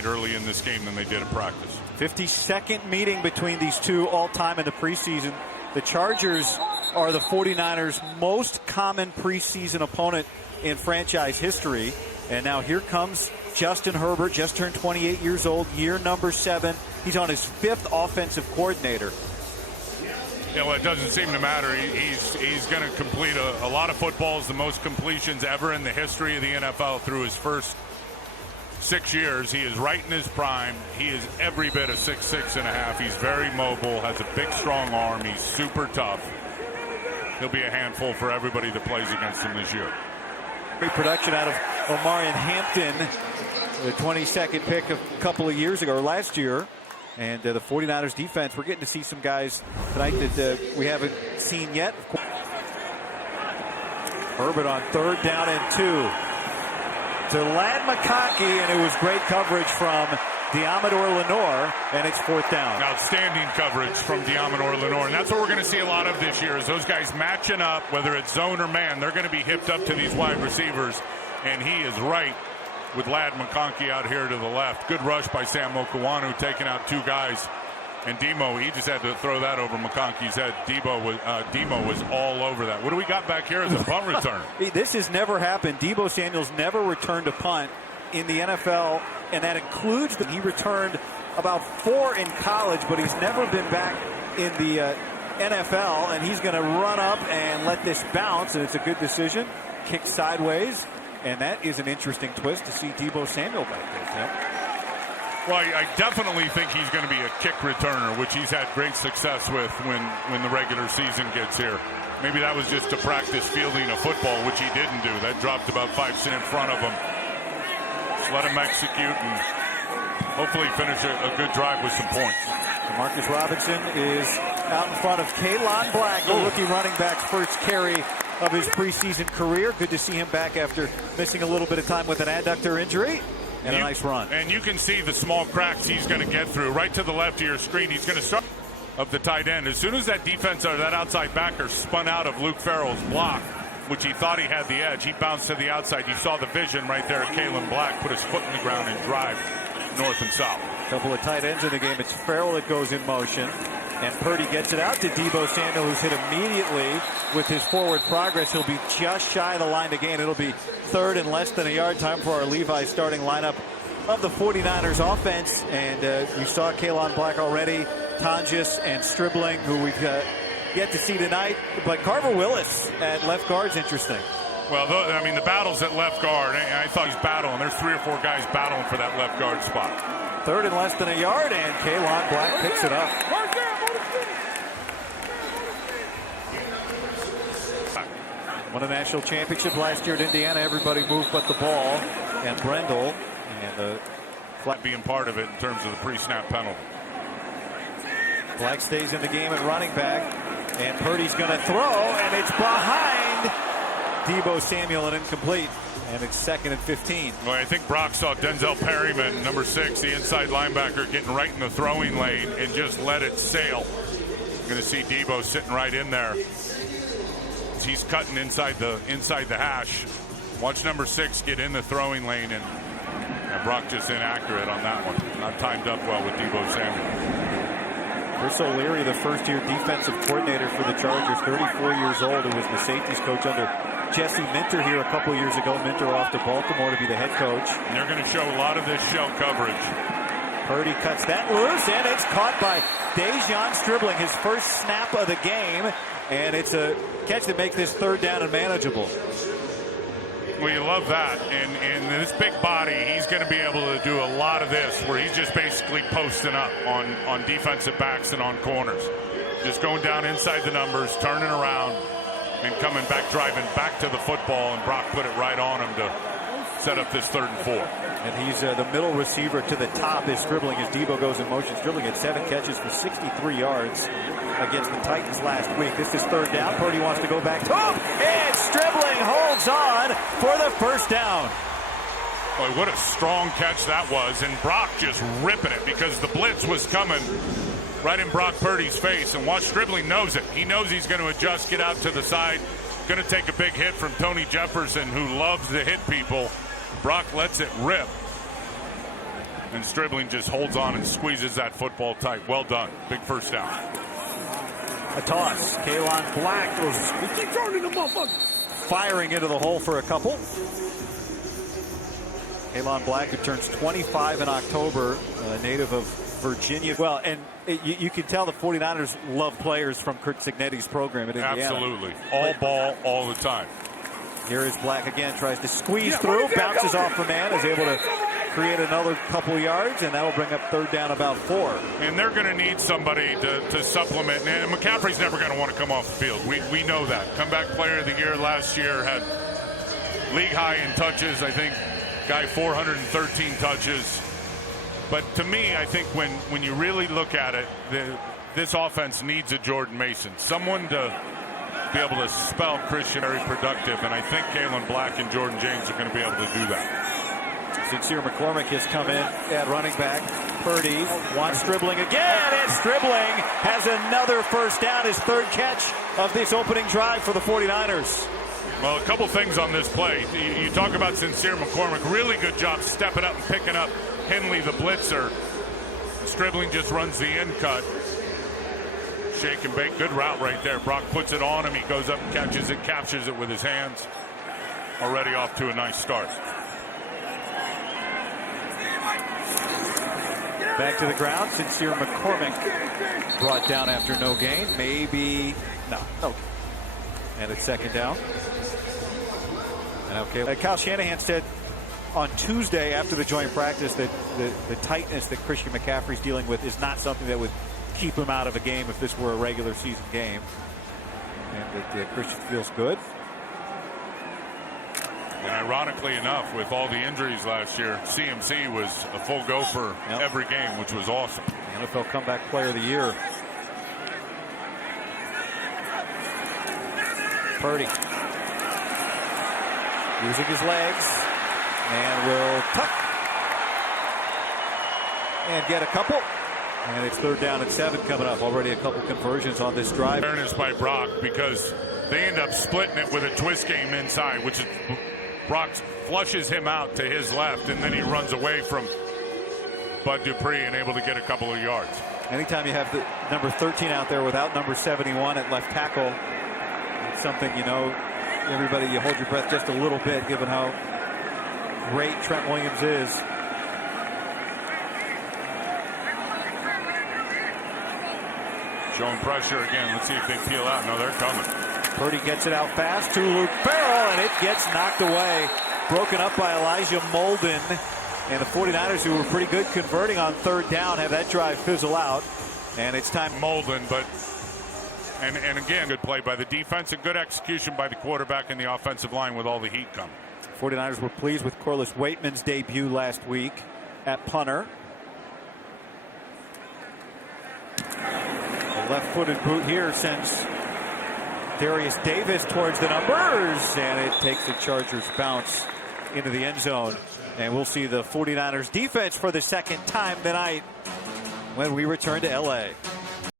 tonight early in this game than they did at practice. 52nd meeting between these two all-time in the preseason. The Chargers are the 49ers' most common preseason opponent in franchise history. And now here comes Justin Herbert, just turned 28 years old, year number 7. He's on his 5th offensive coordinator. Yeah, well, it doesn't seem to matter. He's going to complete a lot of footballs, the most completions ever in the history of the NFL through his first 6 years. He is right in his prime. He is every bit of 6'6.5". He's very mobile, has a big, strong arm. He's super tough. He'll be a handful for everybody that plays against him this year. Great production out of Omarion Hampton, the 22nd pick a couple of years ago, or last year. And the 49ers defense, we're getting to see some guys tonight that we haven't seen yet. Herbert on 3rd down and 2. To Ladd McConkey, and it was great coverage from Deommodore Lenoir, and it's 4th down. Outstanding coverage from Deommodore Lenoir, and that's what we're going to see a lot of this year is those guys matching up, whether it's zone or man. They're going to be hipped up to these wide receivers, and he is right with Ladd McConkey out here to the left. Good rush by Sam Mokuanu, taking out 2 guys. And Demo, he just had to throw that over McConkey's head. Demo was all over that. What do we got back here as a punt return? This has never happened. Deebo Samuel's never returned a punt in the NFL, and that includes that he returned about 4 in college, but he's never been back in the NFL, and he's going to run up and let this bounce, and it's a good decision. Kick sideways. And that is an interesting twist to see Deebo Samuel back there, Tim. Well, I definitely think he's going to be a kick returner, which he's had great success with when the regular season gets here. Maybe that was just to practice fielding a football, which he didn't do. That dropped about 5 cents in front of him. Just let him execute and hopefully finish a good drive with some points. Marcus Robinson is out in front of Kalon Black, the rookie running back's first carry of his preseason career. Good to see him back after missing a little bit of time with an adductor injury. And a nice run. And you can see the small cracks he's going to get through. Right to the left of your screen, he's going to start of the tight end. As soon as that defense or that outside backer spun out of Luke Farrell's block, which he thought he had the edge, he bounced to the outside. You saw the vision right there of Kalon Black put his foot in the ground and drive north and south. A couple of tight ends in the game. It's Farrell that goes in motion. And Purdy gets it out to Deebo Samuel, who's hit immediately with his forward progress. He'll be just shy of the line to gain. It'll be 3rd and less than a yard. Time for our Levi starting lineup of the 49ers offense. And you saw Kalon Black already, Tonjes and Stribling, who we've yet to see tonight. But Carver Willis at left guard's interesting. Well, I mean, the battle's at left guard. I thought he's battling. There's 3 or 4 guys battling for that left guard spot. 3rd and less than a yard, and Kalon Black picks it up. Won a national championship last year at Indiana. Everybody moved but the ball. And Brendel. And Black being part of it in terms of the pre-snap penalty. Black stays in the game at running back. And Purdy's going to throw. And it's behind Deebo Samuel and incomplete. And it's 2nd and 15. Well, I think Brock saw Denzel Perryman, number 6, the inside linebacker, getting right in the throwing lane and just let it sail. Going to see Deebo sitting right in there. He's cutting inside the hash. Watch number 6 get in the throwing lane, and Brock just inaccurate on that one. Not timed up well with Deebo Samuel. Chris O'Leary, the first-year defensive coordinator for the Chargers, 34 years old, who was the safeties coach under Jesse Minter here a couple years ago. Minter off to Baltimore to be the head coach. And they're going to show a lot of this shell coverage. Purdy cuts that loose, and it's caught by Dejon Stribling, his first snap of the game. And it's a catch that makes this 3rd down and manageable. Well, you love that. And this big body, he's going to be able to do a lot of this where he's just basically posting up on defensive backs and on corners. Just going down inside the numbers, turning around, and coming back, driving back to the football. And Brock put it right on him to set up this 3rd and 4. And he's the middle receiver to the top is Stribling as Deebo goes in motion. Stribling had 7 catches for 63 yards against the Titans last week. This is 3rd down. Purdy wants to go back. And Stribling holds on for the 1st down. Boy, what a strong catch that was. And Brock just ripping it because the blitz was coming right in Brock Purdy's face. And watch, Stribling knows it. He knows he's going to adjust, get out to the side. Going to take a big hit from Tony Jefferson, who loves to hit people. Brock lets it rip. And Stribling just holds on and squeezes that football tight. Well done. Big first down. A toss. Kalon Black goes firing into the hole for a couple. Kalon Black, who turns 25 in October, a native of Virginia. Well, and you can tell the 49ers love players from Kurt Cignetti's program at Indiana. Absolutely. All ball, all the time. Here is Black again, tries to squeeze through, bounces off the man, is able to create another couple yards, and that'll bring up third down about 4. And they're going to need somebody to supplement. And McCaffrey's never going to want to come off the field. We know that. Comeback player of the year last year, had league high in touches. I think guy 413 touches. But to me, I think when you really look at it, this offense needs a Jordan Mason, someone to be able to spell Christian very productive, and I think Kalon Black and Jordan James are going to be able to do that. Sincere McCormick has come in at running back. Purdy wants Stribling again, and Stribling has another first down, his third catch of this opening drive for the 49ers. Well, a couple things on this play. You talk about Sincere McCormick, really good job stepping up and picking up Henley, the blitzer. Stribling just runs the in cut. Shake and bake, good route right there. Brock puts it on him, he goes up and catches it, captures it with his hands. Already off to a nice start. Back to the ground, Sincere McCormick brought down after no gain. Maybe, no. And it's second down. And okay, Kyle Shanahan said on Tuesday after the joint practice that the tightness that Christian McCaffrey's dealing with is not something that would keep him out of a game if this were a regular season game. And that Christian feels good. And ironically enough, with all the injuries last year, CMC was a full go for every game, which was awesome. NFL Comeback Player of the Year. Purdy using his legs and will tuck and get a couple. And it's third down and 7 coming up. Already a couple conversions on this drive. Fairness by Brock, because they end up splitting it with a twist game inside, which is Brock flushes him out to his left, and then he runs away from Bud Dupree and able to get a couple of yards. Anytime you have the number 13 out there without number 71 at left tackle, it's something, everybody, you hold your breath just a little bit given how great Trent Williams is. Showing pressure again. Let's see if they peel out. No, they're coming. Purdy gets it out fast to Luke Farrell, and it gets knocked away. Broken up by Elijah Molden. And the 49ers, who were pretty good converting on third down, have that drive fizzle out. And it's time. Molden, but and again, good play by the defense and good execution by the quarterback and the offensive line with all the heat coming. 49ers were pleased with Corliss Waitman's debut last week at punter. Left-footed boot here sends Darius Davis towards the numbers, and it takes the Chargers bounce into the end zone. And we'll see the 49ers defense for the second time tonight when we return to LA.